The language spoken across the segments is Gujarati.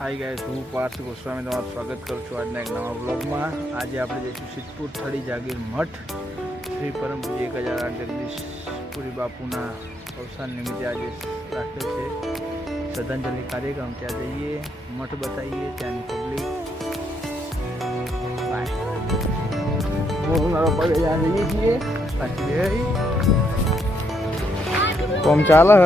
हाय गाइस, हूँ पार्थ गोस्वामी તમારું સ્વાગત કરું છું આજના એક નવા બ્લોગમાં। આજે આપણે જઈશું સિદ્ધપુર થળી જાગીર મઠ શ્રી પરમ પૂજ્ય 1008 જગદીશપુરી બાપુના અવસાન નિમિત્તે આજે રાખ્યો છે શ્રદ્ધાંજલિ કાર્યક્રમ। ત્યાં જઈએ, મઠ બતાવીએ, ત્યાંની પબ્લિક જઈએ છીએ પાછી કોમ ચાલે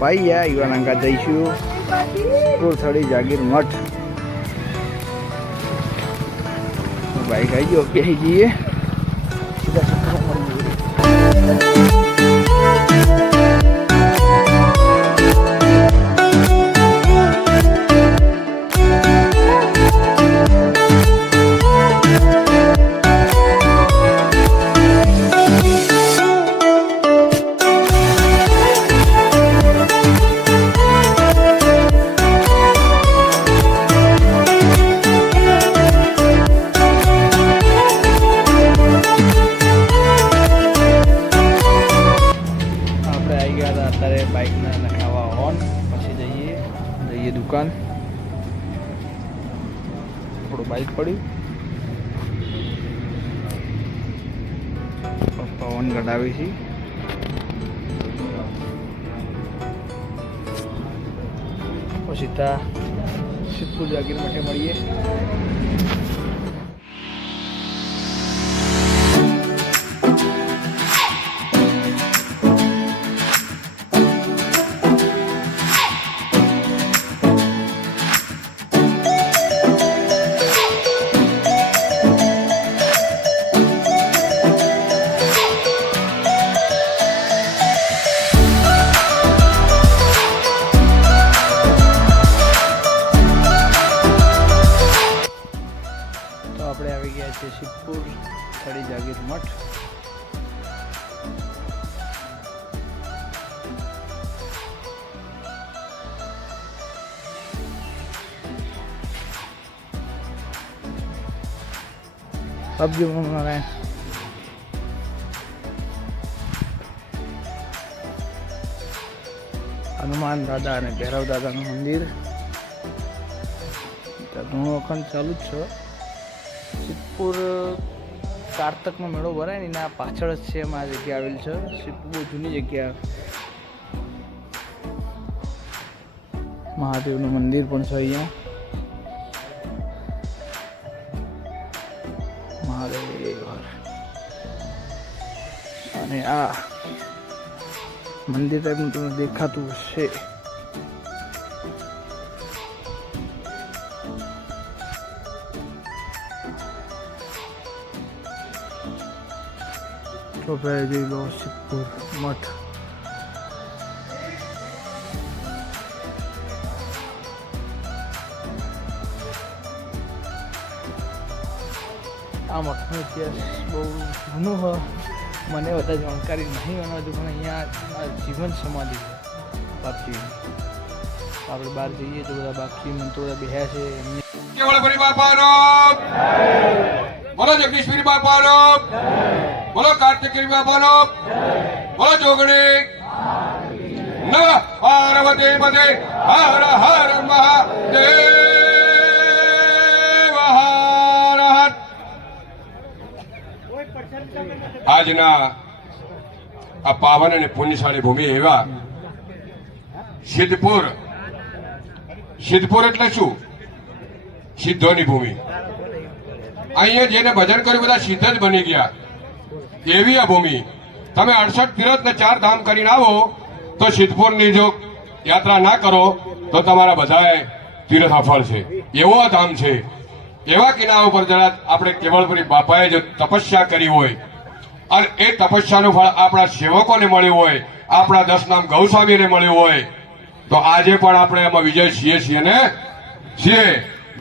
પાઈ ગયા યુવાનંકા જઈશું સિદ્ધપુર થળી જાગીર મઠ। બાઈક આવી ગયો, બેસી જઈએ बाइक ना नखावा ऑन पछी जइए दुकान थोड़ा बाइक पड़ी पप्पा ऑन गढ़ावी छी सीधा सिद्धपुर जागीर मठे मळीए। આપણે આવી ગયા છે સિદ્ધપુર થળી જાગીર મઠ। સબ્જી બનાવે હનુમાન દાદા અને ભૈરવ દાદાનું મંદિર ઘણું અખંડ ચાલુ જ છે। સિદ્ધપુર કારતકનો મેળો ભરાય ને એના પાછળ જ છે એમાં આ જગ્યા આવેલ છે। સિદ્ધપુર બહુ જૂની જગ્યા, મહાદેવનું મંદિર પણ છે અહીંયા। મહાદેવ અને આ મંદિર ટાઈપનું તમને દેખાતું હશે। તો પહેલાં જોઈ લો સિદ્ધપુર મઠ। આ મઠનો ઇતિહાસ બહુ ઘણું હ, મને બધા જાણકારી નહીં બનાવતું, પણ અહીંયા જીવન સમાધિ છે બાપજીની। આપણે બહાર જઈએ તો બધા બાપજી મંત્રો બધા બેહ્યા છે। કેવળ પરિવાર બોલો જગદીશપુરી બાપાનો, બોલો કાર્તિકેય બાપાનો, બોલો જોગણી નવ પાર્વતી પતે હર હર મહાદેવ હર હર। આજના આ પાવન અને પુણ્યશાળી ભૂમિ એવા સિદ્ધપુર એટલે શું? સિદ્ધોની ભૂમિ। અહીંયા જેને ભજન કર્યું બધા સિદ્ધ જ બની ગયા એવી આ ભૂમિ। તમે 68 તીર્થ ને 4 ધામ કરીને આવો તો સિદ્ધપુરની જો યાત્રા ના કરો તો તમારા બધાએ તીર્થ સફળ છે। એવો આ ધામ છે। એવા કિનારા ઉપર જરા આપણે કેવળપુરી બાપાએ જો તપસ્યા કરી હોય અને એ તપસ્યાનું ફળ આપણા સેવકોને મળ્યું હોય, આપણા 10 નામ ગૌસ્વામીને મળ્યું હોય તો આજે પણ આપણે એમાં વિજય છીએ ને છીએ।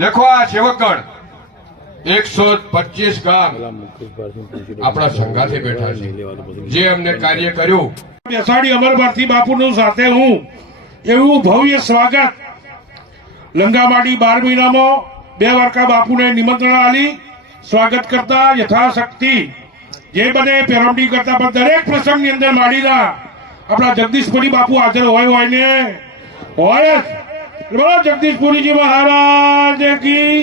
દેખો આ સેવકગણ 125 ગામ આપણા સંઘાથી બેઠા છે, જે અમને કાર્ય કર્યું। બેસાડી અમરભારતી બાપુનું સાથે હું એવું ભવ્ય સ્વાગત લંગામાડી 12 મહિનામાં 2 વારકા બાપુને નિમંત્રણ આલી સ્વાગત કરતા યથાશક્તિ જે બને પેરમડી કરતા, પણ દરેક પ્રસંગની અંદર માડીના આપણા જગદીશપુરી બાપુ હાજર હોય ને હોય જ। બોલો જગદીશપુરીજી મહારાજ કી.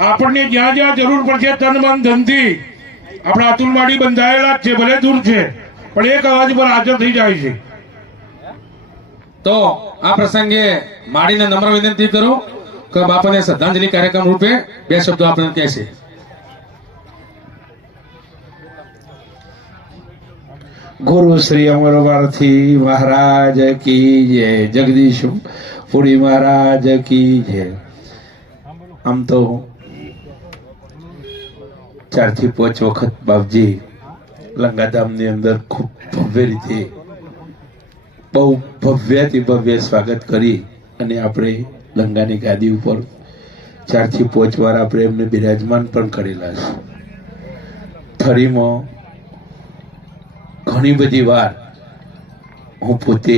આપણને જ્યાં જ્યાં જરૂર પડશે તન મન ધનથી આપણા અતુલવાડી બંધાયેલા જ છે, ભલે દૂર છે પણ એક અવાજ પર હાજર થઈ જાય છે. તો આ પ્રસંગે માડીને નમ્ર વિનંતી કરું કે બાપાને શ્રદ્ધાંજલિ કાર્યક્રમ રૂપે બે શબ્દો આપણને કહેશે. ગુરુ શ્રી અમરવારથી મહારાજ કી જય, જગદીશ પુરી મહારાજ કી જય. આમ તો 4 થી 5 વખત બાપજી લંગાધામની અંદર ખૂબ ભવ્ય રીતે, બહુ ભવ્યથી ભવ્ય સ્વાગત કરી અને આપણે લંગાની ગાદી ઉપર 4 થી 5 વાર આપણે એમને બિરાજમાન પણ કરેલા છે. થરીમાં ઘણી બધી વાર હું પોતે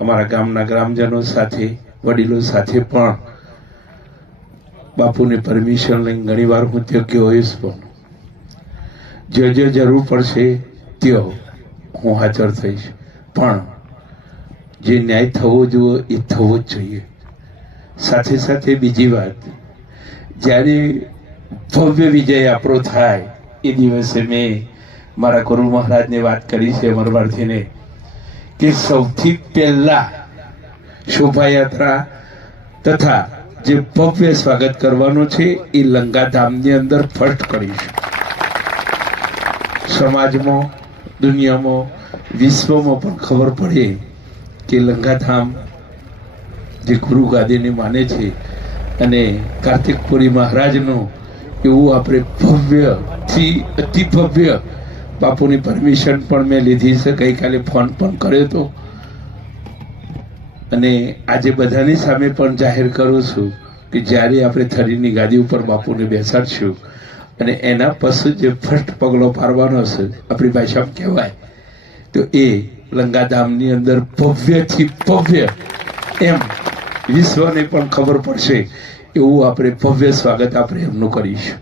અમારા ગામના ગ્રામજનો સાથે, વડીલો સાથે પણ બાપુની પરમિશન લઈને ઘણી વાર હું ત્યાં ગયો હોઈશ. પણ જે જરૂર પડશે ત્યાં હું હાજર થઈશ. પણ જે ન્યાય થવો જોઈએ એ થવો જ જોઈએ. સાથે સાથે બીજી વાત, જ્યારે ભવ્ય વિજય આપણો થાય એ દિવસે મેં મારા ગુરુ મહારાજને વાત કરી છે, અમરવારથીને, કે સૌથી પહેલા શોભાયાત્રા તથા જે ભવ્ય સ્વાગત કરવાનું છે એ લંગાધામની અંદર ફર્સ્ટ કરીશું. સમાજમાં, દુનિયામાં, વિશ્વમાં પણ ખબર પડે કે લંગાધામ જે ગુરુ ગાદીને માને છે અને કાર્તિકપુરી મહારાજનું એવું આપણે ભવ્યથી અતિ ભવ્ય બાપુની પરમિશન પણ મેં લીધી છે. ગઈકાલે ફોન પણ કર્યો હતો અને આજે બધાની સામે પણ જાહેર કરું છું કે જ્યારે આપણે થરીની ગાદી ઉપર બાપુને બેસાડશું અને એના પછી જે ફર્સ્ટ પગલો પાડવાનો છે, આપણી ભાષામાં કહેવાય તો એ લંગાધામની અંદર ભવ્યથી ભવ્ય, એમ વિશ્વને પણ ખબર પડશે એવું આપણે ભવ્ય સ્વાગત આપણે એમનું કરીશું.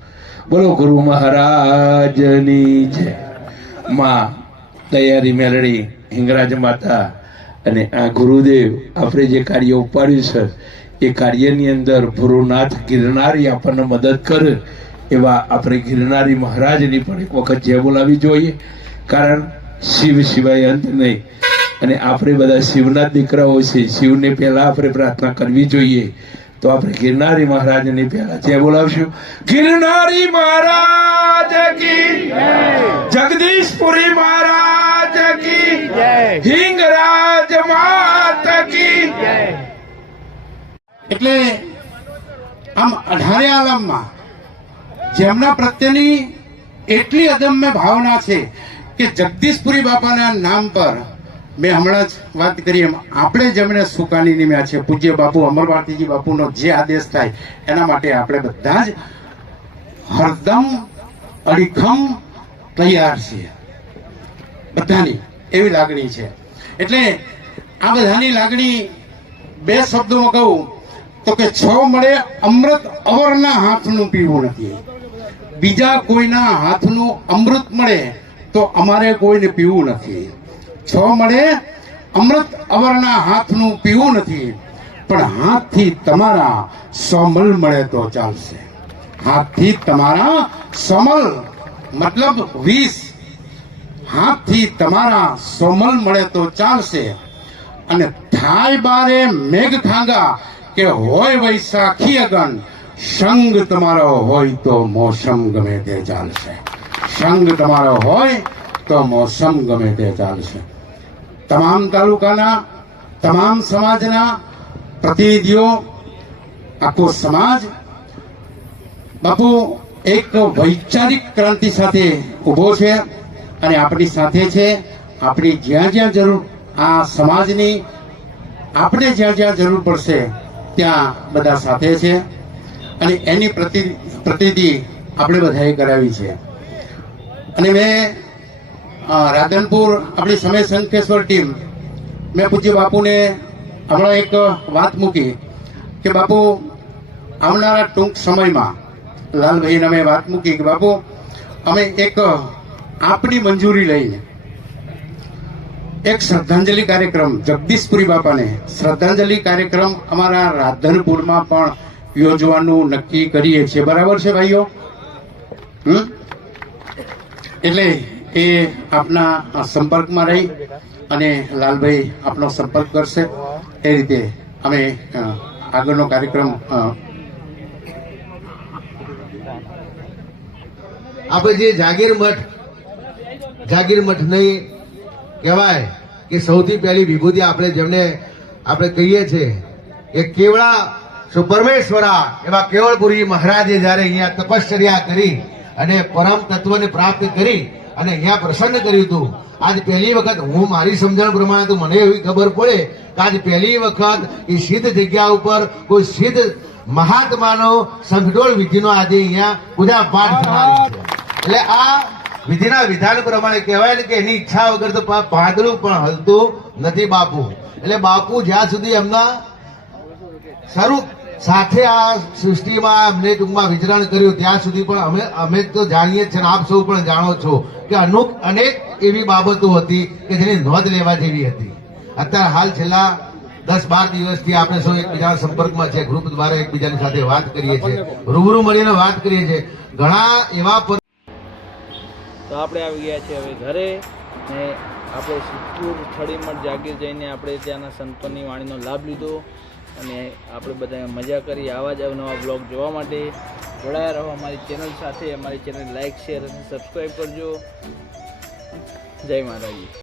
બોલો ગુરુ મહારાજની જય. માં તૈયારી મેળડી, હિંગરાજ માતા અને આ ગુરુદેવ આપણે જે કાર્ય ઉપાડ્યું છે એ કાર્યની અંદર ભુરુનાથ ગિરનારી આપણને મદદ કરે એવા આપણે ગિરનારી મહારાજની પણ એક વખત જય બોલાવી જોઈએ. કારણ શિવ સિવાય અંત નહીં અને આપણે બધા શિવના દીકરાઓ છે. શિવને પહેલા આપણે પ્રાર્થના કરવી જોઈએ. તો આપણે ગિરનારી મહારાજની પહેલા જય બોલાવશું. ગિરનારી મહારાજ કી જય, જગદીશપુરી મહારાજ કી જય, હિંગરાજ માતા કી જય. એટલે આમ 18 આલમમાં જેમના પ્રત્યેની એટલી અદમ્ય ભાવના છે કે જગદીશપુરી બાપાના નામ પર મેં હમણાં જ વાત કરી એમ આપણે જેમણે સુકાની નિમ્યા છે, પૂજ્ય બાપુ અમરવારતીજી બાપુનો જે આદેશ થાય એના માટે આપણે બધા જ હરદમ અડીખમ તૈયાર છીએ. બધાની એવી લાગણી છે. એટલે આ બધાની લાગણી બે શબ્દોમાં કહું તો કે 6 મળે અમૃત અવરના હાથનું પીવું નથી. બીજા કોઈના હાથનું અમૃત મળે તો અમારે કોઈને પીવું નથી. 6 મળે અમૃત અવરના હાથનું પીવું નથી. પણ હાથથી તમારા સોમલ મળે તો ચાલશે. હાથથી તમારા સોમલ મતલબ 20 હાથથી તમારા સોમલ મળે તો ચાલશે. અને થાય બારે મેઘ ખાંગા કે હોય વૈશાખી અગન, સંગ તમારો હોય તો મોસમ ગમે તે ચાલશે. સંગ તમારો હોય તો મોસમ ગમે તે ચાલશે. તમામ તાલુકાના, તમામ સમાજના પ્રતિનિધિઓ, આખો સમાજ બાપુ એક વૈચારિક ક્રાંતિ સાથે ઊભો છે અને આપણી સાથે છે. આપણી જ્યાં જ્યાં જરૂર, આ સમાજની આપણે જ્યાં જ્યાં જરૂર પડશે ત્યાં બધા સાથે છે અને એની પ્રતિનિધિ આપણે બધાએ કરાવી છે. અને મેં રાધનપુર આપણી સમય શંખેશ્વર ટીમ, મેં પૂજ્ય બાપુને હમણાં એક વાત મૂકી કે બાપુ આવનારા ટૂંક સમયમાં, લાલભાઈને મેં વાત મૂકી કે બાપુ અમે એક આપની મંજૂરી લઈને એક શ્રદ્ધાંજલિ કાર્યક્રમ જગદીશપુરી બાપાને શ્રદ્ધાંજલિ કાર્યક્રમ અમારા રાધનપુરમાં પણ યોજવાનું નક્કી કરીએ છીએ. બરાબર છે ભાઈઓ? એટલે એ આપના સંપર્કમાં રહી અને લાલભાઈ આપનો સંપર્ક કરશે. એ રીતે અમે આગળનો કાર્યક્રમ આપણે જે જાગીર મઠ નહીં કહેવાય કે સૌથી પહેલી વિભૂતિ આપણે જેમને આપણે કહીએ છીએ કે કેવળા પરમેશ્વરા એવા કેવળપુરી મહારાજે જયારે અહીંયા તપશ્ચર્યા કરી અને પરમ તત્વને પ્રાપ્ત કરી અને અહીંયા પ્રસન્ન કર્યું હતું. આજ પહેલી વખત હું મારી સમજણ પ્રમાણે તો મને એવી ખબર પડે કે આજ પહેલી વખત એ સિદ્ધ જગ્યા ઉપર કોઈ સિદ્ધ મહાત્માનો સંખડોળ વિધિનો આજે અહીંયા પૂજા પાઠ થનારી છે. એટલે આ વિધિના વિધાન પ્રમાણે કહેવાય ને કે એની ઈચ્છા વગર તો પાંદડું પણ હલતું નથી બાપુ. એટલે બાપુ જ્યાં સુધી એમના સ્વરૂપ સાથે આ સૃષ્ટિમાં અમને ટૂંકમાં વિચરણ કર્યું ત્યાં સુધી પણ અમે તો જાણીએ છીએ, આપ સૌ પણ જાણો છો કે અનેક એવી બાબતો હતી કે જેની નોંધ લેવા જેવી હતી. અત્યારે હાલ છેલ્લા 10-12 દિવસથી આપણે સૌ એકબીજાના સંપર્કમાં છે, ગ્રુપ દ્વારા એકબીજાની સાથે વાત કરીએ છીએ, રૂબરૂ મળીને વાત કરીએ છીએ. ઘણા એવા તો આપણે આવી ગયા છીએ હવે ઘરે ને આપણે સિદ્ધપુર થળીમઠ જાગીર જઈને આપણે ત્યાંના સંતોની વાણીનો લાભ લીધો અને આપણે બધાએ મજા કરી. આવા જ અવનવા બ્લોગ જોવા માટે જોડાયા રહો અમારી ચેનલ સાથે. અમારી ચેનલ લાઇક, શેર અને સબસ્ક્રાઈબ કરજો. જય માતાજી.